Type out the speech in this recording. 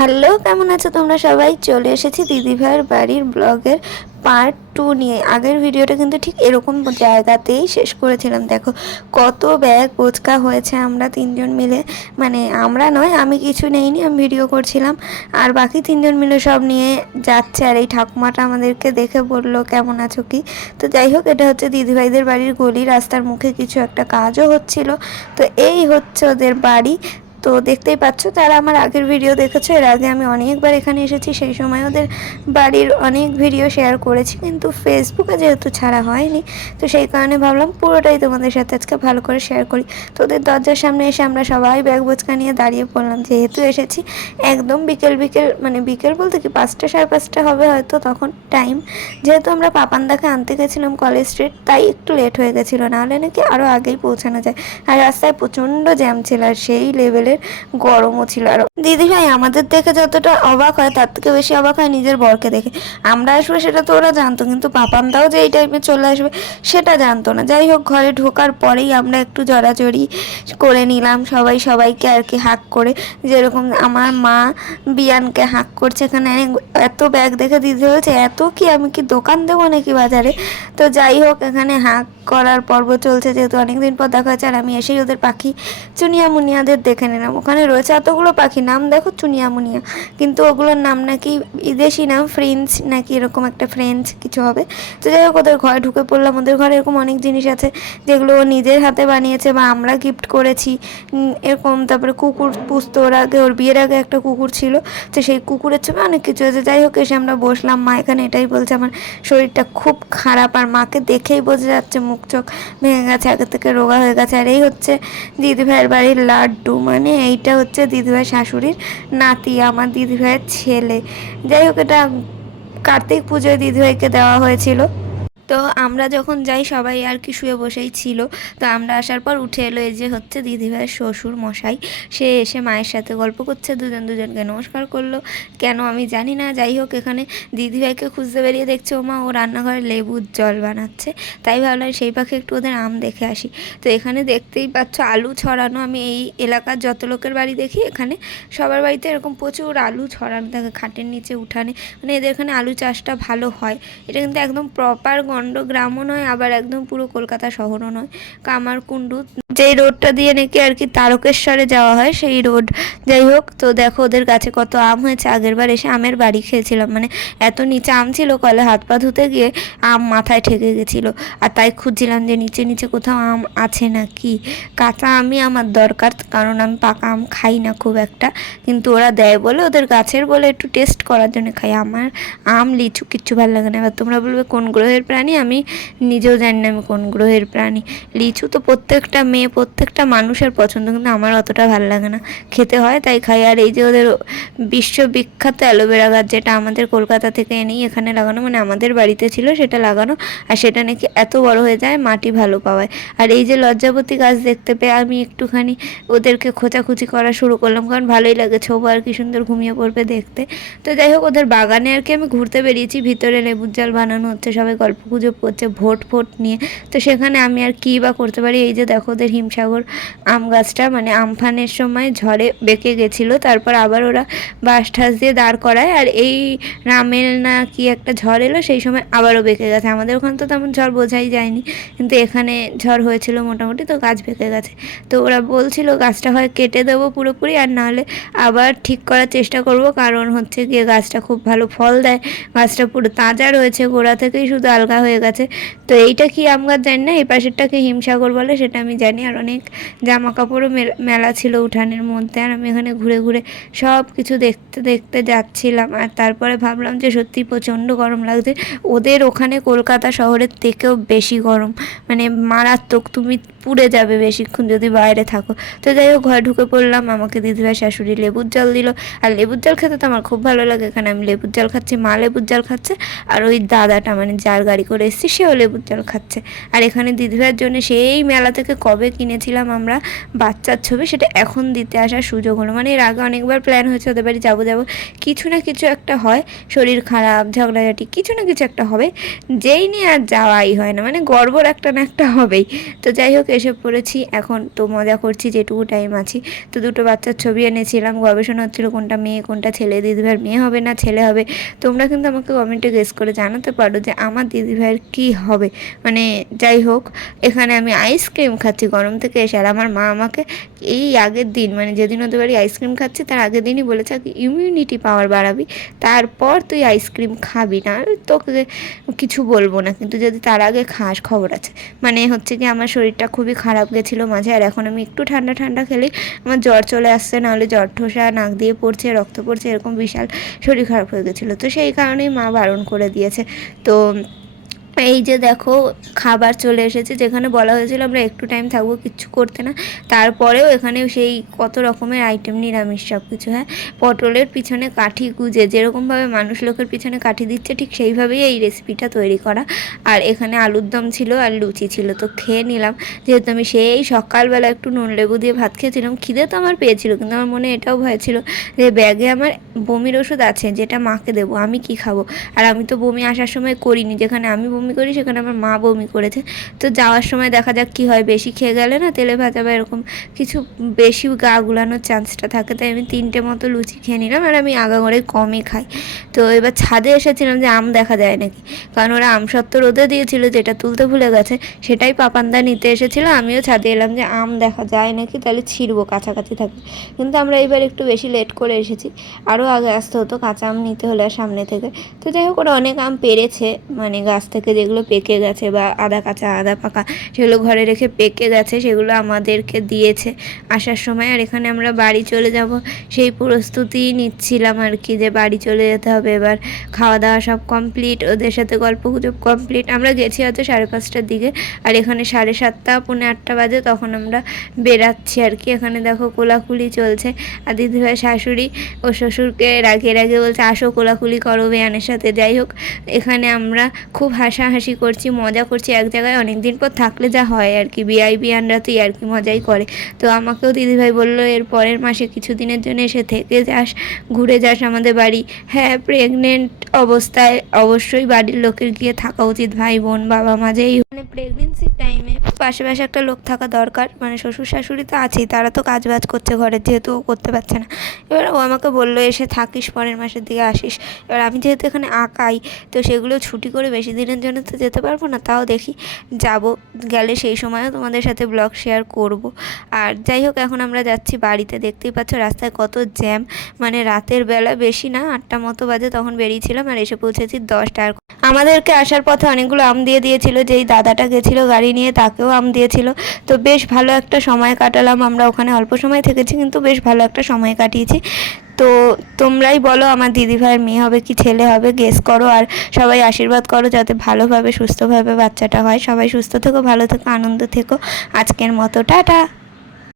Hello, কেমন আছো তোমরা সবাই? চলে এসেছি দিদিভাইয়ের বাড়ির ব্লগের পার্ট 2 নিয়ে। আগের ভিডিওটা কিন্তু ঠিক এরকম জায়গাতেই শেষ করেছিলাম। দেখো কত ব্যাগ বোচকা হয়েছে, আমরা তিনজন মিলে, মানে আমরা নয়, আমি কিছু নেইনি, আমি ভিডিও করছিলাম, আর বাকি তিনজন মিলে সব নিয়ে যাচ্ছে। আর এই ঠাকুমাটা আমাদেরকে দেখে বললো কেমন আছো কি। তো যাই হোক, এটা হচ্ছে দিদিভাইদের বাড়ির গলি, রাস্তার মুখে কিছু একটা কাজও হচ্ছিল। তো এই হচ্ছে ওদের বাড়ি। তো দেখতেই পাচ্ছ, যারা আমার আগের ভিডিও দেখেছো, এর আগে আমি অনেকবার এখানে এসেছি, সেই সময় ওদের বাড়ির অনেক ভিডিও শেয়ার করেছি, কিন্তু ফেসবুকে যেহেতু ছাড়া হয়নি, তো সেই কারণে ভাবলাম পুরোটাই তোমাদের সাথে আজকে ভালো করে শেয়ার করি। তো ওদের দরজার সামনে এসে আমরা সবাই ব্যাগ বোচকা নিয়ে দাঁড়িয়ে পড়লাম। যেহেতু এসেছি একদম বিকেল বিকেল, মানে বিকেল বলতে কি 5টা সাড়ে 5টা হবে হয়তো তখন টাইম। যেহেতু আমরা পাপানদাকে আনতে গেছিলাম কলেজ স্ট্রিট, তাই একটু লেট হয়ে গেছিলো, নাহলে নাকি আরও আগেই পৌঁছানো যায়। আর রাস্তায় প্রচণ্ড জ্যাম ছিল, আর সেই লেভেলের গরমও ছিল। আর দিদিভাই আমাদের দেখে যতটা অবাক হয়, তার থেকে বেশি অবাক হয় নিজের বরকে দেখে। আমরা আসবো সেটা তো ওরা জানতো, কিন্তু পাপানদাও যে এই টাইপে চলে আসবে সেটা জানতো না। যাই হোক, ঘরে ঢোকার পরেই আমরা একটু জড়াজড়ি করে নিলাম, সবাই সবাইকে আর কি হাক করে, যেরকম আমার মা বিয়ানকে হাক করছে। এখানে এত ব্যাগ দেখে দিদি বলছে, এত কি, আমি কি দোকান দেবো নাকি বাজারে। তো যাই হোক, এখানে হাক করার পর্ব চলছে, যেহেতু অনেকদিন পর দেখা হচ্ছে। আর আমি এসেই ওদের পাখি চুনিয়া মুনিয়াদের দেখে নিলাম। ওখানে রয়েছে এতগুলো পাখি, নাম দেখো চুনিয়া মুনিয়া, কিন্তু ওগুলোর নাম নাকি বিদেশি নাম, ফ্রেঞ্চ নাকি এরকম একটা, ফ্রেঞ্চ কিছু হবে। তো যাই হোক, ওদের ঘরে ঢুকে পড়লাম। ওদের ঘরে এরকম অনেক জিনিস আছে যেগুলো ও নিজের হাতে বানিয়েছে বা আমরা গিফট করেছি, এরকম। তারপরে কুকুর পুষতো ওর আগে, ওর বিয়ের আগে একটা কুকুর ছিল, তো সেই কুকুরের ছবি অনেক কিছু আছে। যাই হোক, এসে আমরা বসলাম। মা এখানে এটাই বলছে, আমার শরীরটা খুব খারাপ, আর মাকে দেখেই বোঝা যাচ্ছে মুখ চোখ ভেঙে গেছে, আগে থেকে রোগা হয়ে গেছে। আর এই হচ্ছে দিদিভাইয়ের বাড়ির লাড্ডু, মানে এইটা হচ্ছে দিদিভাই শাশুড়ির নাতি, আমার দিদিভাইয়ের ছেলে। যাই হোক, এটা কার্তিক পুজোয় দিদিভাইকে দেওয়া হয়েছিল। তো আমরা যখন যাই সবাই আর কি শুয়ে বসেই ছিল। তো আমরা আসার পর উঠে এলো এই যে হচ্ছে দিদিভাইয়ের শ্বশুর মশাই, সে এসে মায়ের সাথে গল্প করছে, দুজন দুজনকে নমস্কার করলো, কেন আমি জানি না। যাই হোক, এখানে দিদিভাইকে খুঁজতে বেরিয়ে দেখছে ও মা ও রান্নাঘরে লেবুর জল বানাচ্ছে, তাই ভাবলাম সেই পাখে একটু ওদের আম দেখে আসি। তো এখানে দেখতেই পাচ্ছ আলু ছড়ানো। আমি এই এলাকার যত লোকের বাড়ি দেখি, এখানে সবার বাড়িতে এরকম প্রচুর আলু ছড়ানো থাকে খাটের নিচে, উঠানে, মানে এদের এখানে আলু চাষটা ভালো হয়। এটা কিন্তু একদম প্রপার গন্ড গ্রামও নয়, আবার একদম পুরো কলকাতা শহরও নয়, কামারকুণ্ডু যেই রোডটা দিয়ে নাকি আর কি তারকেশ্বরে যাওয়া হয়, সেই রোড। যাই হোক, তো দেখো ওদের গাছে কত আম হয়েছে। আগের বার এসে আমের বাড়ি খেয়েছিলাম, মানে এত নিচে আম ছিল, কলে হাত পা ধুতে গিয়ে আম মাথায় ঠেকে গেছিলো। আর তাই খুঁজছিলাম যে নিচে নিচে কোথাও আম আছে নাকি। কাঁচা আমই আমার দরকার, কারণ আমি পাকা আম খাই না খুব একটা, কিন্তু ওরা দেয় বলে, ওদের গাছের বলে একটু টেস্ট করার জন্য খাই। আমার আম লিচু কিচ্ছু ভালো লাগে না। এবার তোমরা বলবে কোন গ্রহের প্রাণী, আমি নিজেও জানি না আমি কোন গ্রহের প্রাণী। লিচু তো প্রত্যেকটা মেয়ে, প্রত্যেকটা মানুষের পছন্দ, কিন্তু আমার অতটা ভালো লাগে না, খেতে হয় তাই খাই। আর এই যে ওদের বিশ্ববিখ্যাত অ্যালোভেরা গাছ, যেটা আমাদের কলকাতা থেকে এনেই এখানে লাগানো, মানে আমাদের বাড়িতে ছিল সেটা লাগানো, আর সেটা নাকি এত বড় হয়ে যায়, মাটি ভালো পাওয়ায়। আর এই যে লজ্জাবতী গাছ দেখতে পেয়ে আমি একটুখানি ওদেরকে খোঁচাখুচি করা শুরু করলাম, কারণ ভালোই লাগে, ছোবো আর কি সুন্দর ঘুমিয়ে পড়বে দেখতে। তো যাই হোক, ওদের বাগানে আর কি আমি ঘুরতে বেরিয়েছি, ভিতরে লেবুর জল বানানো হচ্ছে, সবাই গল্প গুজব করছে ভোট ফোট নিয়ে। তো সেখানে আমি আর কী বা করতে পারি। এই যে দেখো ওদের হিমসাগর আম গাছটা, মানে আমফানের সময় ঝড়ে বেঁকে গেছিলো, তারপর আবার ওরা বাঁশ ঠাস দিয়ে দাঁড় করায়। আর এই রামেল না কি একটা ঝড় এলো, সেই সময় আবারও বেঁকে গেছে। আমাদের ওখানে তো তেমন ঝড় বোঝাই যায়নি, কিন্তু এখানে ঝড় হয়েছিল মোটামুটি, তো গাছ বেঁকে গেছে। তো ওরা বলছিল গাছটা হয় কেটে দেবো পুরোপুরি, আর নাহলে আবার ঠিক করার চেষ্টা করব, কারণ হচ্ছে গিয়ে গাছটা খুব ভালো ফল দেয়, গাছটা পুরো তাজা রয়েছে, গোড়া থেকেই শুধু আলগা হয়ে গেছে। তো এইটা কি আম গাছ জানি না, এই পাশেরটাকে হিমসাগর বলে সেটা আমি জানি। আর অনেক জামা কাপড়ও মেলা ছিল উঠানের মধ্যে, আর আমি এখানে ঘুরে ঘুরে সব কিছু দেখতে দেখতে যাচ্ছিলাম। আর তারপরে ভাবলাম যে সত্যি প্রচণ্ড গরম লাগছে, ওদের ওখানে কলকাতা শহরের থেকেও বেশি গরম, মানে মারাত্মক, তুমি পুড়ে যাবে বেশিক্ষণ যদি বাইরে থাকো। তো যাই হোক, ঘরে ঢুকে পড়লাম, আমাকে দিদিভাই শাশুড়ি লেবুর জল দিল। আর লেবুর জল খেতে তো আমার খুব ভালো লাগে, এখানে আমি লেবুর জল খাচ্ছি, মা লেবুর জল খাচ্ছে, আর ওই দাদাটা মানে যার গাড়ি করে এসেছি সেও লেবুর জল খাচ্ছে। আর এখানে দিদিভাইয়ের জন্য সেই মেলা থেকে কবে করে কিনেছিলাম আমরা বাচ্চার ছবি, সেটা এখন দিতে আসার সুযোগ হলো। মানে এর আগে অনেকবার প্ল্যান হয়েছে ওদের বাড়ি যাবো, কিছু না কিছু একটা হয়, শরীর খারাপ, ঝগড়াঝাটি, কিছু না কিছু একটা হবে, যেই নিয়ে আর যাওয়াই হয় না। মানে গর্বর একটা না একটা হবেই। তো যাই হোক, এসে পড়েছি এখন, তো মজা করছি যেটুকু টাইম আছি। তো দুটো বাচ্চার ছবি এনেছিলাম, গবেষণা হচ্ছিলো কোনটা মেয়ে কোনটা ছেলে। দিদিভাইয়ের মেয়ে হবে না ছেলে হবে। তোমরা কিন্তু আমাকে কমেন্টে গেস করে জানাতে পারো যে আমার দিদিভাইয়ের কী হবে। মানে যাই হোক, এখানে আমি আইসক্রিম খাচ্ছি গরম থেকে এসে। আর আমার মা আমাকে এই আগের দিন, মানে যেদিন ওদের বাড়ি আইসক্রিম খাচ্ছি তার আগের দিনই বলেছে কি ইমিউনিটি পাওয়ার বাড়াবি, তারপর তুই আইসক্রিম খাবি না, তোকে কিছু বলবো না, কিন্তু যদি তার আগে খাস খবর আছে। মানে হচ্ছে কি আমার শরীরটা খুবই খারাপ গেছিলো মাঝে, আর এখন আমি একটু ঠান্ডা ঠান্ডা খেলেই আমার জ্বর চলে আসছে, নাহলে জ্বর ঠোসা, নাক দিয়ে পড়ছে, রক্ত পড়ছে, এরকম বিশাল শরীর খারাপ হয়ে গেছিলো। তো সেই কারণেই মা বারণ করে দিয়েছে। তো এই যে দেখো খাবার চলে এসেছে, যেখানে বলা হয়েছিল আমরা একটু টাইম থাকবো কিচ্ছু করতে না, তারপরেও এখানে সেই কত রকমের আইটেম, নিরামিষ সব কিছু। হ্যাঁ, পটলের পিছনে কাঠি গুঁজে যেরকমভাবে মানুষ লোকের পিছনে কাঠি দিচ্ছে ঠিক সেইভাবেই এই রেসিপিটা তৈরি করা। আর এখানে আলুর দম ছিল আর লুচি ছিল, তো খেয়ে নিলাম। যেহেতু আমি সেই সকালবেলা একটু নুন লেবু দিয়ে ভাত খেয়েছিলাম, খিদে তো আমার পেয়েছিল, কিন্তু আমার মনে এটাও ভয় ছিল যে ব্যাগে আমার বমির ওষুধ আছে, যেটা মাকে দেবো, আমি কি খাবো। আর আমি তো বমি আসার সময় করিনি, যেখানে আমি বমি করি সেখানে আমার মা বমি করেছে। তো যাওয়ার সময় দেখা যাক কি হয়, বেশি খেয়ে গেলে না তেলে ভাজা বা এরকম কিছু বেশি গা গুলানোর চান্সটা থাকে। তাই আমি 3টে মতো লুচি খেয়ে নিলাম, আর আমি আগাগোড়াই কমই খাই। তো এবার ছাদে এসেছিলাম যে আম দেখা যায় নাকি, কারণ ওরা আম সত্ত্ব রোদে দিয়েছিল, যেটা তুলতে ভুলে গেছে, সেটাই পাপানদা নিতে এসেছিল। আমিও ছাদে এলাম যে আম দেখা যায় নাকি, তাহলে ছিঁড়বো কাছাকাছি থাকবে। কিন্তু আমরা এইবার একটু বেশি লেট করে এসেছি, আরও আগে আসতে হতো কাঁচা আম নিতে হলে সামনে থেকে। তো যাই হোক, ওরা অনেক আম পেরেছে, মানে গাছ থেকে যেগুলো পেকে গেছে বা আধা কাঁচা আধা পাকা, সেগুলো ঘরে রেখে পেকে গেছে, সেগুলো আমাদেরকে দিয়েছে আসার সময়। আর এখানে আমরা বাড়ি চলে যাব সেই প্রস্তুতি নিচ্ছিলাম আর কি, যে বাড়ি চলে যেতে হবে এবার। খাওয়া দাওয়া সব কমপ্লিট, ওদের সাথে গল্প গুজব কমপ্লিট। আমরা গেছি হয়তো 5:30টার দিকে, আর এখানে 7:30 পৌনে 8টা বাজে, তখন আমরা বেরাচ্ছি আর কি। এখানে দেখো কোলাকুলি চলছে, আর দিদিভাই শাশুড়ি ও শ্বশুরকে রাগে রাগে বলছে আসো কোলাকুলি করো বেয়ানের সাথে। যাই হোক, এখানে আমরা খুব হাসাহাসি করছি, মজা করছি এক জায়গায়। অনেক দিন পর থাকলে যা হয় আর কি, বিয়ানরা তো আর কি মজাই করে। তো আমাকেও দিদিভাই বললো এর পরের মাসে কিছুদিনের জন্য এসে থেকে যাস, ঘুরে যাস আমাদের বাড়ি। হ্যাঁ, প্রেগনেন্ট অবস্থায় অবশ্যই বাড়ির লোকের গিয়ে থাকা উচিত, ভাই বোন বাবা মা যেই, মানে প্রেগনেন্সির টাইমে পাশে পাশে একটা লোক থাকা দরকার। মানে শ্বশুর শাশুড়ি তো আছেই, তারা তো কাজ বাজ করছে ঘরের, যেহেতু ও করতে পারছে না। এবার ও আমাকে বললো এসে থাকিস, পরের মাসের দিকে আসিস। এবার আমি যেহেতু এখানে আঁকাই, তো সেগুলো ছুটি করে বেশি দিনের জন্য তো যেতে পারবো না, তাও দেখি যাব, গেলে সেই সময়ও তোমাদের সাথে ব্লগ শেয়ার করব। আর যাই হোক, এখন আমরা যাচ্ছি বাড়িতে। দেখতেই পাচ্ছ রাস্তায় কত জ্যাম, মানে রাতের বেলা, বেশি না 8টা মতো বাজে তখন বেরিয়েছিলাম, আর এসে পৌঁছেছি 10টার। আমাদেরকে আসার পথে অনেকগুলো আম দিয়ে দিয়েছিল, যেই দাদাটা গেছিলো গাড়ি নিয়ে তাকেও আম দিয়েছিল। তো বেশ ভালো একটা সময় কাটালাম আমরা ওখানে, অল্প সময় থেকেছি কিন্তু বেশ ভালো একটা সময় কাটিয়েছি। তো তোমরাই বলো আমার দিদিভাইয়ের মেয়ে হবে কি ছেলে হবে, গেস করো। আর সবাই আশীর্বাদ করো যাতে ভালোভাবে সুস্থভাবে বাচ্চাটা হয়। সবাই সুস্থ থেকো, ভালো থেকো, আনন্দ থেকো। আজকের মতো টাটা।